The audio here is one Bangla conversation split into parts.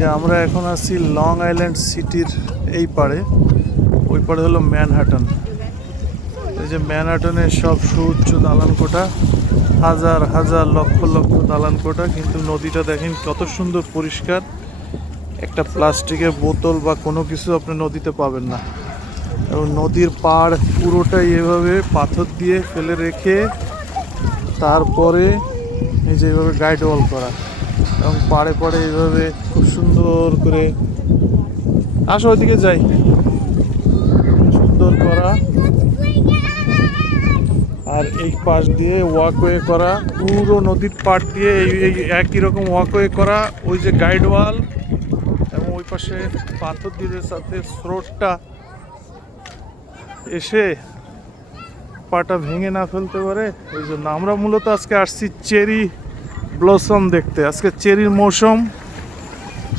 যে আমরা এখন আছি লং আইল্যান্ড সিটির এই পাড়ে, ওই পাড়ে হলো ম্যানহাটন। এই যে ম্যানহাটনের সব সুউচ্চ দালানকোঠা, হাজার হাজার লক্ষ লক্ষ দালানকোঠা, কিন্তু নদীটা দেখেন কত সুন্দর পরিষ্কার। একটা প্লাস্টিকের বোতল বা কোনো কিছু আপনি নদীতে পাবেন না। এবং নদীর পাড় পুরোটাই এভাবে পাথর দিয়ে ফেলে রেখে তারপরে এই যে এইভাবে গাইড ওয়াল করা, এবং পাড়ে পাড়ে এইভাবে খুব সুন্দর করে আসো ওইদিকে যাই, সুন্দর করা। আর এই পাশ দিয়ে ওয়াকওয়ে করা, পুরো নদীর পাড় দিয়ে এই একই রকম ওয়াকওয়ে করা। ওই যে গাইড ওয়াল এবং ওই পাশে পাথর দিয়ে সাথে স্রোতটা এসে পাটা ভেঙে না ফেলতে পারে, এই জন্য আমরা মূলত আজকে আসছি চেরি ব্লসম দেখতে। আজকে চেরির মৌসুম,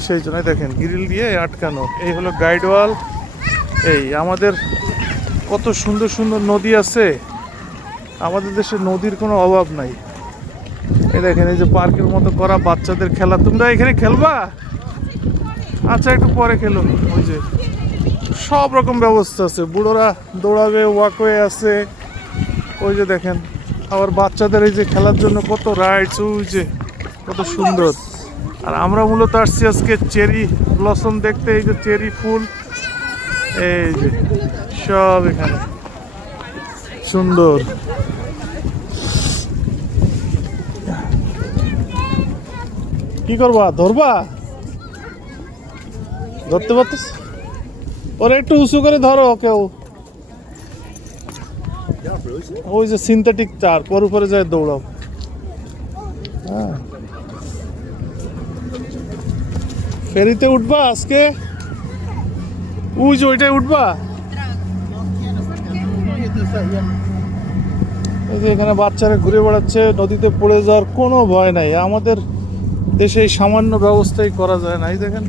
সেই জন্য দেখেন গ্রিল দিয়ে আটকানো। এই হলো গাইড ওয়াল। এই আমাদের কত সুন্দর সুন্দর নদী আছে, আমাদের দেশে নদীর কোনো অভাব নাই। এই দেখেন এই যে পার্কের মতো করা বাচ্চাদের খেলা। তোমরা এখানে খেলবা? আচ্ছা একটু পরে খেলো। ওই যে সব রকম ব্যবস্থা আছে, বুড়োরা দৌড়াবে, ওয়াকওয়ে আছে। ওই যে দেখেন আবার বাচ্চাদের এই যে খেলার জন্য কত রাইডস, ওই যে কত সুন্দর। আর আমরা মূলত আসছি আজকে চেরি ব্লসম দেখতে। এই যে চেরি ফুল, এই যে সব এখানে সুন্দর। কি করবা, ধরবা? ধরতে পারতেছ? ওরা একটু উঁচু করে ধরো কেউ। ওই যে সিনথেটিক চার, পর উপরে যায় দৌড়াও। হ্যাঁ, ফেরিতে উঠবা আজকে? ওই যে ওইটাই উঠবা। এই যে এখানে বাচ্চারা ঘুরে বেড়াচ্ছে, নদীতে পড়ে যাওয়ার কোনো ভয় নাই। আমাদের দেশে এই সামান্য ব্যবস্থাই করা যায় না। এই দেখেন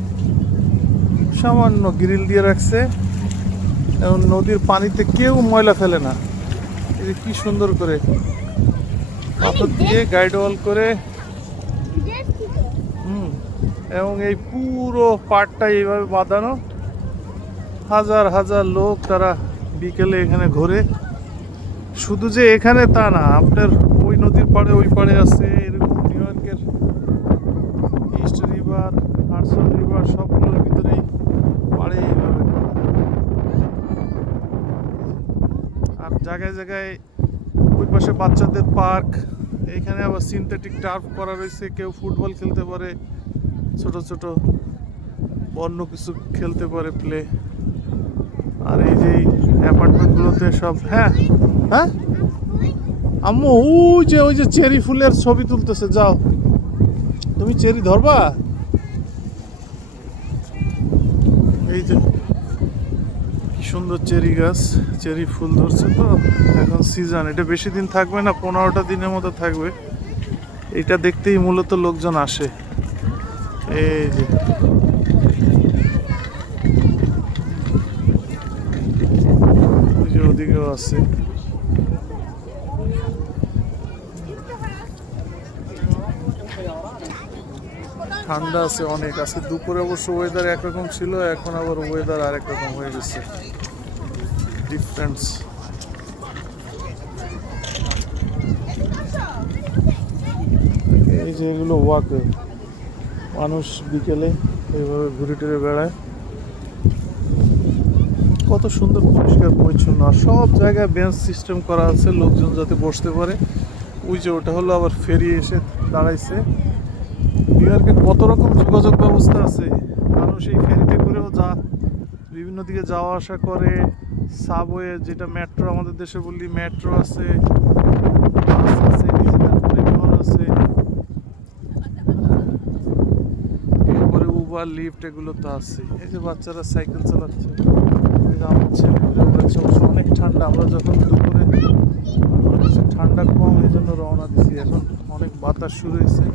সামান্য গ্রিল দিয়ে রাখছে এবং নদীর পানিতে কেউ ময়লা ফেলে না। এই যে কি সুন্দর করে পাথর দিয়ে গাইড ওয়াল করে। এবং এই পুরো পাড়টা এইভাবে বাঁধানো। হাজার হাজার লোক তারা বিকেলে এখানে ঘোরে। শুধু যে এখানে তা না, আপনার ওই নদীর পাড়ে ওই পাড়ে আছে এরকম নিউ ইয়র্কের ইস্ট রিভার, হাডসন রিভার, সবগুলোর ভিতরেই পাড়ে এইভাবে। আর জায়গায় জায়গায় ওই পাশে বাচ্চাদের পার্ক, এইখানে আবার সিনথেটিক টার্ফ করা রয়েছে। কেউ ফুটবল খেলতে পারে, ছোট ছোট অন্য কিছু খেলতে পারে, প্লে। আর এই যে অ্যাপার্টমেন্টগুলোতে সব, হ্যাঁ হ্যাঁ আম্মু ওই যে চেরি ফুলের ছবি তুলতেছে, যাও তুমি চেরি ধরবা। এই যে কি সুন্দর চেরি গাছ, চেরি ফুল ধরছে। তো এখন সিজন, এটা বেশি দিন থাকবে না, 15টা দিনের মতো থাকবে। এটা দেখতেই মূলত লোকজন আসে। এই যে ওদিকেও আছে। ঠান্ডা আছে অনেক। আজকে দুপুরে অবশ্য ওয়েদার একরকম ছিল, এখন আবার ওয়েদার আরেক রকম হয়ে গেছে, ডিফারেন্স। এই যে এগুলো ওয়াকে, মানুষ বিকেলে এইভাবে ঘুরে টুরে বেড়ায়। কত সুন্দর পরিষ্কার পরিচ্ছন্ন। আর সব জায়গায় বেঞ্চ সিস্টেম করা আছে, লোকজন যাতে বসতে পারে। ওই যে ওটা হলো আবার ফেরি এসে দাঁড়াইছে। নিউ ইয়র্কে কত রকম যোগাযোগ ব্যবস্থা আছে, মানুষ এই ফেরিতে করেও বিভিন্ন দিকে যাওয়া আসা করে। সাবওয়ে, যেটা মেট্রো আমাদের দেশে বললি, মেট্রো আছে, বাস আছে, ডিজিটাল পরিবহন আছে, এরপরে উবার, লিফট, এগুলো তো আছে। এই যে বাচ্চারা সাইকেল চালাচ্ছে, আমার ছেলে ঘুরে বেড়াচ্ছে। অবশ্য অনেক ঠান্ডা, আমরা যখন দুপুরে ঠান্ডা কম, এই জন্য রওনা দিছি। এখন অনেক বাতাস শুরু হয়েছে।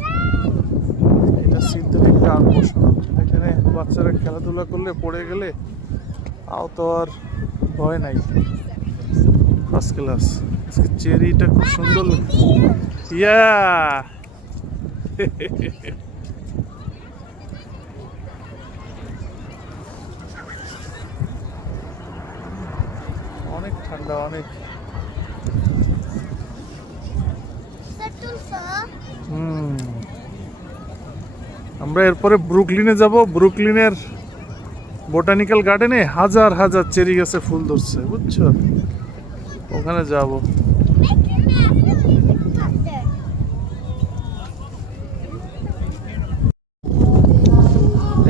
এটা সিনথেটিক টার্ফ বসানো, এখানে বাচ্চারা খেলাধুলা করলে পড়ে গেলে তো আর ভয় নাই। First class. আজকে চেরিটা খুব সুন্দর। ইয়া অনেক ঠান্ডা, অনেক। আমরা এরপরে ব্রুকলিনে যাব। ব্রুকলিনের বোটানিক্যাল গার্ডেনে হাজার হাজার চেরি গাছে ফুল ধরছে, বুঝছো? ওখানে যাব।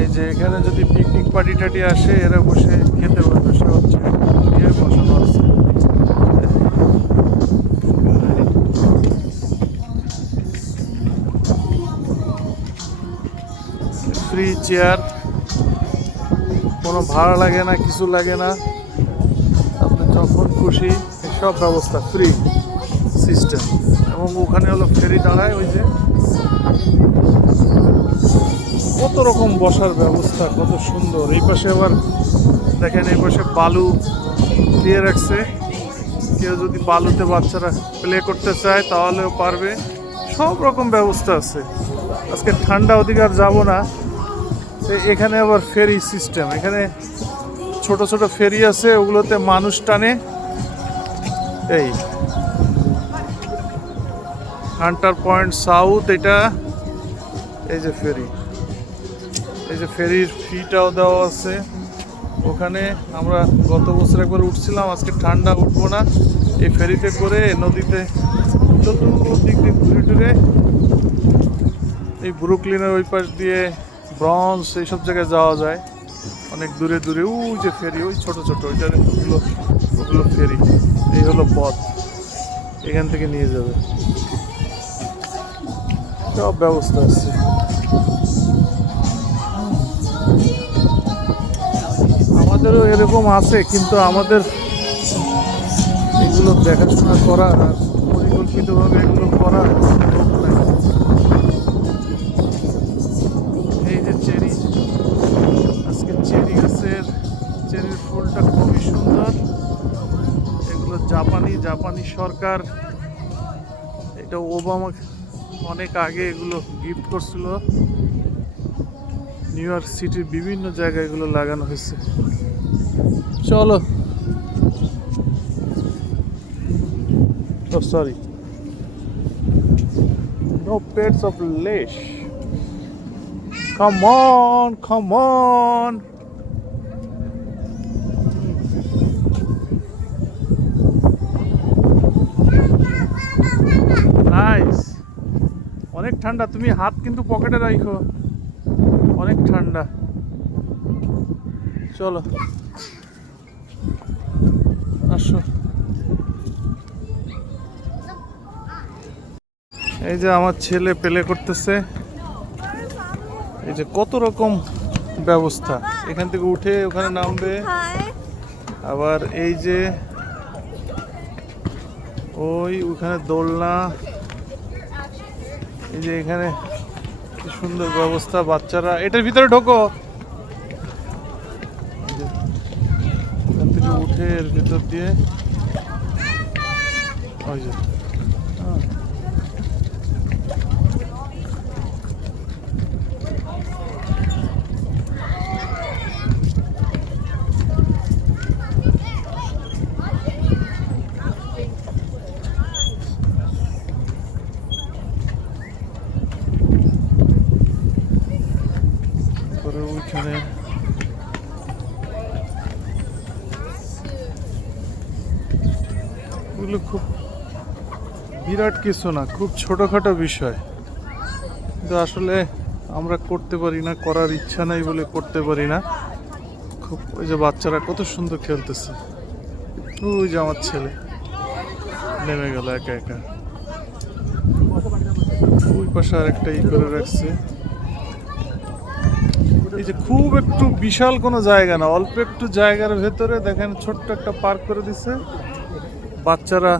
এই যে এখানে যদি পিকনিক পার্টি টাটি আসে, এরা বসে খেতে পারবে। সে হচ্ছে বসানো আছে, ফ্রি চেয়ার, কোনো ভাড়া লাগে না, কিছু লাগে না। আপনি যখন খুশি সব ব্যবস্থা ফ্রি সিস্টেম। এবং ওখানে হলো ফেরি দাঁড়ায়, ওই যে কত রকম বসার ব্যবস্থা, কত সুন্দর। এই পাশে আবার দেখেন, এই পাশে বালু দিয়ে রাখছে। কেউ যদি বালুতে বাচ্চারা প্লে করতে চায় তাহলেও পারবে, সব রকম ব্যবস্থা আছে। আজকে ঠান্ডা অধিকার যাব না। এখানে আবার ফেরি সিস্টেম, এখানে ছোট ছোট ফেরি আছে, ওগুলোতে মানুষ টানে। এই হান্টার পয়েন্ট সাউথ, এটা এই যে ফেরি, এই যে ফেরির ফিটাও দেওয়া আছে ওখানে। আমরা গত বছর একবার উঠছিলাম, আজকে ঠান্ডা উঠবো না। এই ফেরিতে করে নদীতে চতুর্দিক দিয়ে ঘুরে টুরে এই ব্রুকলিনের ওই পাশ দিয়ে ব্রঞ্জ এইসব জায়গায় যাওয়া যায়, অনেক দূরে দূরে। ওই যে ফেরি, ওই ছোট ছোট ওইটা, ওগুলো ফেরি। এই হলো পথ, এখান থেকে নিয়ে যাবে, সব ব্যবস্থা আছে। আমাদেরও এরকম আছে, কিন্তু আমাদের এগুলো দেখাশোনা করা আর পরিকল্পিতভাবে এগুলো করা। এই যে চেরি, আজকে চেরি গাছের চেরির ফুলটা খুবই সুন্দর। এগুলো জাপানি সরকার, এটা ওবামা অনেক আগে এগুলো গিফট করছিল। নিউ ইয়র্ক সিটির বিভিন্ন জায়গায় এগুলো লাগানো হয়েছে। চলো, oh sorry, no pets of leash, come on. Nice, অনেক ঠান্ডা। তুমি হাত কিন্তু পকেটে রাখো, অনেক ঠান্ডা। চলো আসো। এই যে আমার ছেলে প্লে করতেছে। এই যে কত রকম ব্যবস্থা, এখান থেকে উঠে ওখানে নামবে। আবার এই যে ওইখানে দোলনা, এই যে এখানে কি সুন্দর ব্যবস্থা। বাচ্চারা এটার ভিতরে ঢোকো, এখান থেকে উঠে এর ভিতর দিয়ে ওই যে ওইখানে ওগুলো খুব বিরাট কিছু না, খুব ছোটখাটো বিষয়, কিন্তু আসলে আমরা করতে পারি না, করার ইচ্ছা নাই বলে করতে পারি না। খুব ওই যে বাচ্চারা কত সুন্দর খেলতেছে। ওই যে আমার ছেলে নেমে গেল একা একা। ওই পাশে আরেকটা করে রাখছে। এই যে খুব একটু বিশাল কোনো জায়গা না, অল্প একটু জায়গার ভেতরে দেখেন ছোট্ট একটা পার্ক করে দিছে। বাচ্চারা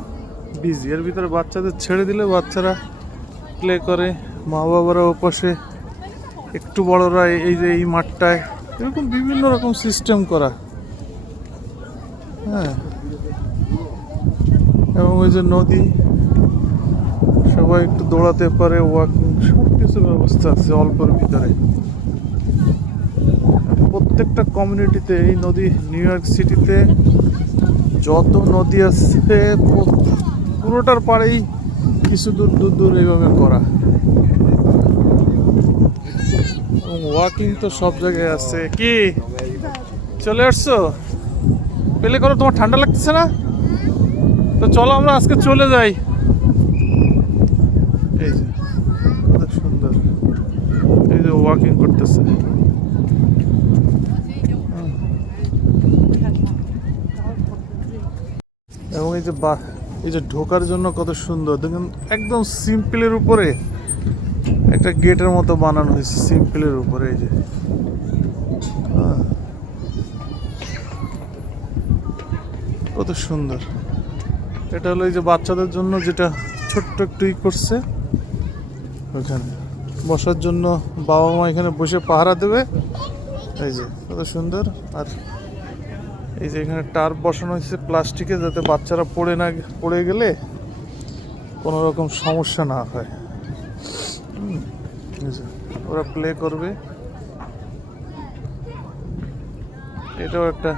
বিজি, এর ভিতরে বাচ্চাদের ছেড়ে দিলে বাচ্চারা প্লে করে, মা বাবারা ওপাশে, একটু বড়রা এই যে এই মাঠটায়, এরকম বিভিন্ন রকম সিস্টেম করা। হ্যাঁ, এবং ওই যে নদী, সবাই একটু দৌড়াতে পারে, ওয়াকিং, সব কিছু ব্যবস্থা আছে অল্পের ভিতরে। প্রত্যেকটা কমিউনিটিতে এই নদী, নিউ ইয়র্ক সিটিতে যত নদী আছে পুরোটার পাড়েই কিছু দূর দূর দূর এইভাবে করা। ওয়াকিং তো সব জায়গায় আছে। কি চলে আসছো? পেলে করো, তোমার ঠান্ডা লাগতেছে না? তো চলো আমরা আজকে চলে যাই। এই যে কত সুন্দর, এই যে ওয়াকিং করতেছে। এবং এই যে ঢোকার জন্য কত সুন্দর দেখুন, একদম সিম্পলের উপরে একটা গেটের মতো বানানো হয়েছে, সিম্পলের উপরে। এই যে কত সুন্দর। এটা হলো এই যে বাচ্চাদের জন্য যেটা ছোট্ট একটু করছে, ওখানে বসার জন্য বাবা মা এখানে বসে পাহারা দেবে। এই যে কত সুন্দর। আর এই যে এখানে টার্প বসানো হয়েছে প্লাস্টিকে, যাতে বাচ্চারা পড়ে গেলে কোনো রকম সমস্যা না হয়। এই যে ওরা প্লে করবে। এটাও একটা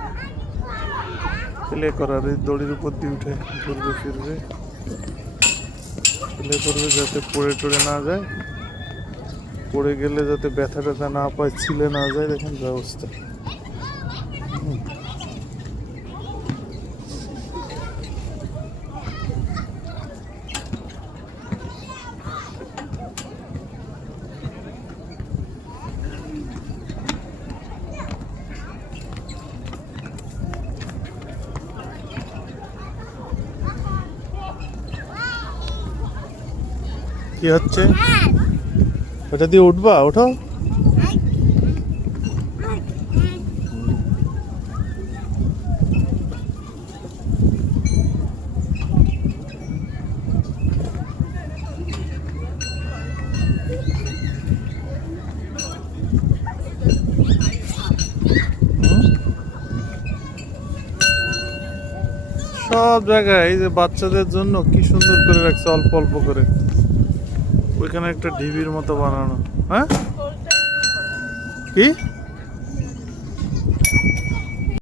প্লে করার, এই দড়ির উপর দিয়ে উঠে ঘুরবে ফিরবে, প্লে করবে যাতে পড়ে টড়ে না যায়, পড়ে গেলে যাতে ব্যথা ট্যাথা না পায়, ছিলে না যায়। দেখেন ব্যবস্থা। কি হচ্ছে? ওটা দিয়ে উঠবা? ওঠো। সব জায়গায় এই যে বাচ্চাদের জন্য কি সুন্দর করে রাখছে, অল্প অল্প করে। ওইখানে একটা ঢিবির মতো বানানো। হ্যাঁ কি